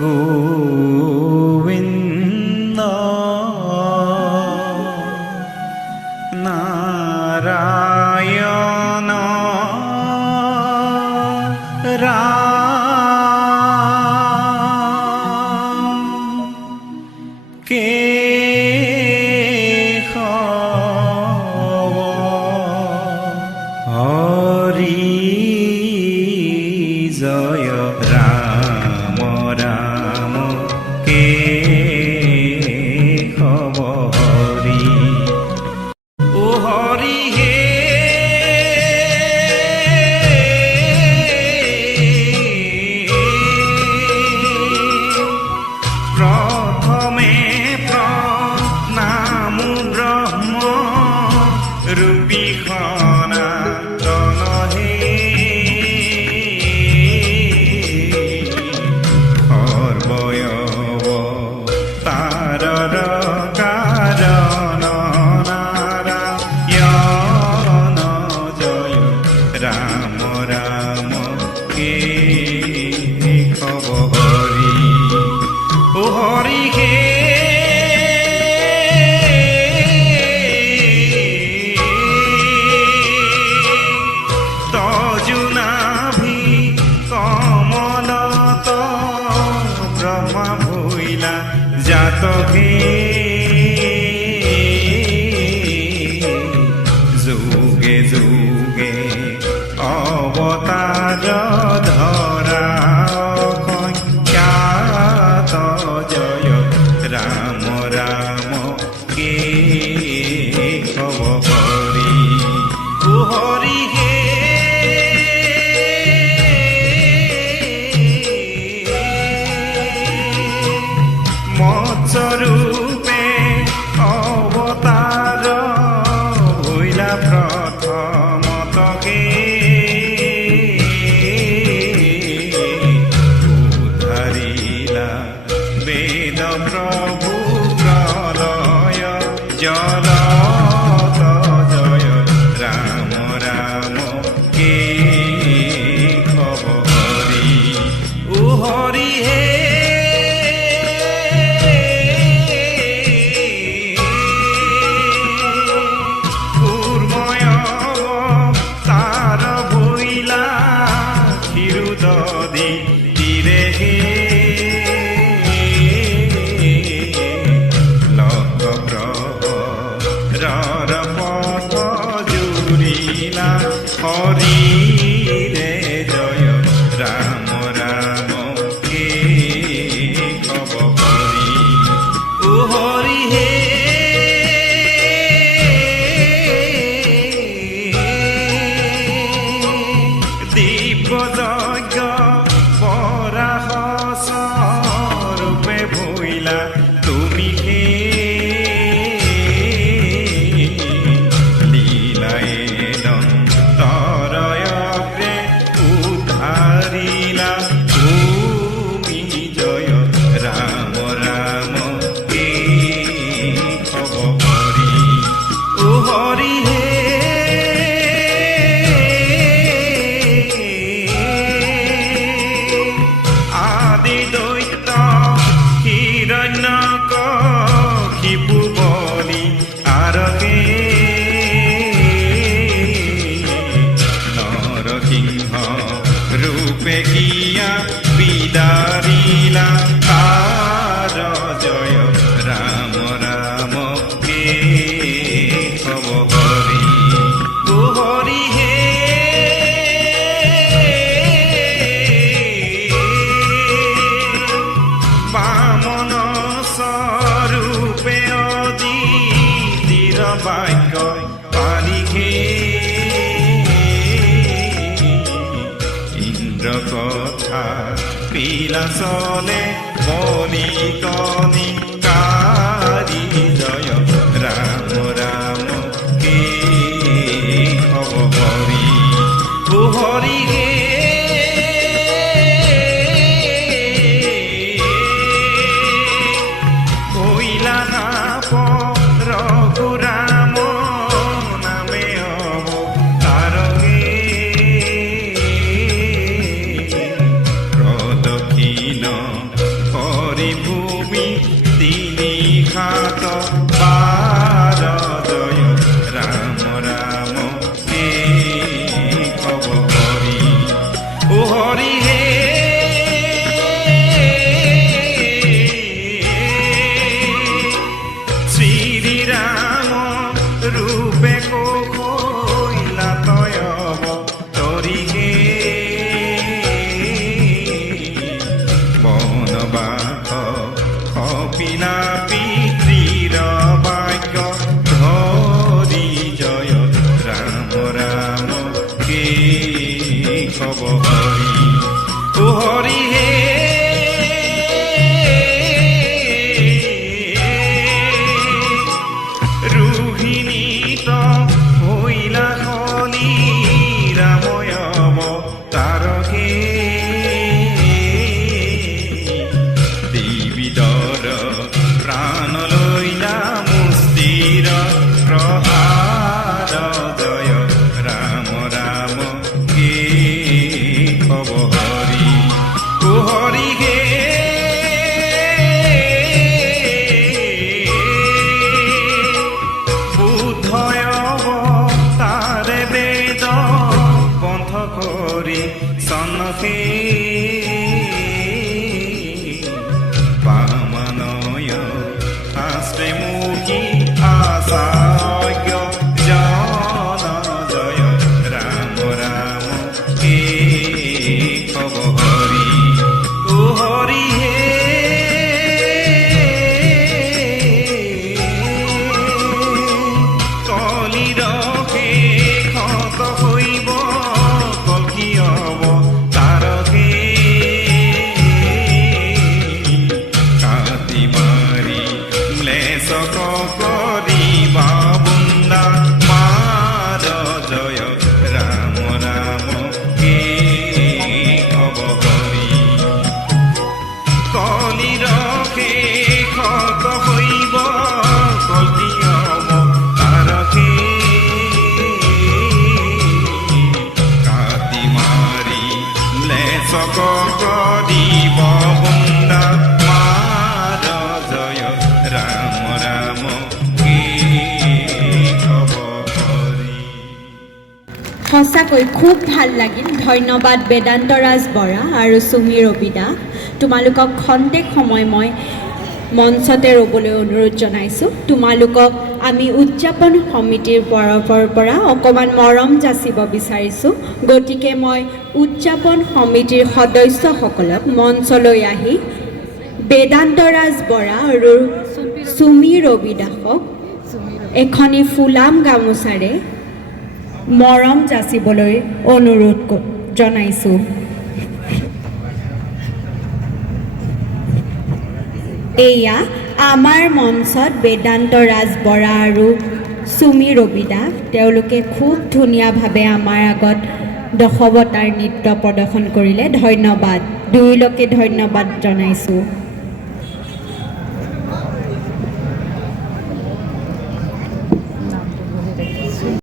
গোবিন্দ নাৰায়ণ ৰাম কেশৱ হৰি জয় ৰাম ৰাম কেশৱ হৰি ও হৰি হে প্ৰথমে প্ৰণাম ব্ৰহ্ম ৰূপী সনাতন হে সৰ্বয়ব তাৰৰ কাৰণ নাৰায়ণ জয় ৰাম ৰাম কেশৱ হৰি ও হৰি হে তজুনাভি কমলত ব্ৰহ্মা ভৈলা জাতকে যুগে যুগে অবতাৰ ধৰা সংখ্যাত জয় ৰাম ৰাম কেশৱ হৰি ও হৰি হে মৎস্যৰূপে অৱতাৰ ভৈলা প্ৰথমতকে উদ্ধাৰিলা বেদ প্ৰভু প্ৰলয় জলত জয় ৰাম ৰাম কেশৱ হৰি ও হৰি হে হৰি ৰে জয় ৰাম ৰাম কেশৱ হৰি ও হৰি হে দিব্য যজ্ঞ বৰাহ স্বৰূপে ভৈলা তুমি হে ৰূপে কিয়া বিদাৰিলা তাৰ জয় ৰাম ৰাম কেশৱ হৰি ও হৰি হে বামন স্বৰূপে অদিতিৰ বাক্য পালিখে কথা পিলাচলে বলি কনি কাৰি জয় ৰাম ৰাম কেশৱ হৰি ও হৰি হে কইলা নাপ ৰঘুৰাম নামে অৱতাৰগে ৰখে পামানয় শাস্ত্ৰেমুখী আচাৰ্য জনজয় ৰাম ৰাম কেশৱ হৰি ও হৰি হে কলিৰ শেষত হৈব কল্কি অৱতাৰকে কাটি মাৰি ম্লেচ্ছক কৰিব বন্দা মাৰ জয় ৰাম ৰাম কেশৱ হৰি কলিৰ শেষত হৈব কল্কি অৱতাৰকে কাটি মাৰি ম্লেচ্ছক কৰিব বন্দা মাৰ জয় ৰাম ৰাম কেশৱ হৰি সঁচাকৈ খুব ভাল লাগিল। ধন্যবাদ বেদান্তৰাজ বৰা আৰু সুমি ৰবিদা। তোমালোকক খন্তেক সময় মই মঞ্চতে ৰ'বলৈ অনুৰোধ জনাইছোঁ। তোমালোকক আমি উদযাপন সমিতিৰ তৰফৰ পৰা অকণমান মৰম যাচিব বিচাৰিছোঁ। গতিকে মই উদযাপন সমিতিৰ সদস্যসকলক মঞ্চলৈ আহি বেদান্তৰাজ বৰা আৰু সুমি ৰবিদাসক এখনি ফুলাম গামোচাৰে মৰম যাচিবলৈ অনুৰোধ জনাইছোঁ। এয়া আমাৰ মঞ্চত বেদান্তৰাজ বৰা আৰু সুমি ৰবিদা। তেওঁলোকে খুব ধুনীয়াভাৱে আমাৰ আগত দশৱতাৰ নৃত্য প্ৰদৰ্শন কৰিলে। ধন্যবাদ, দুয়োলোকে ধন্যবাদ জনাইছোঁ।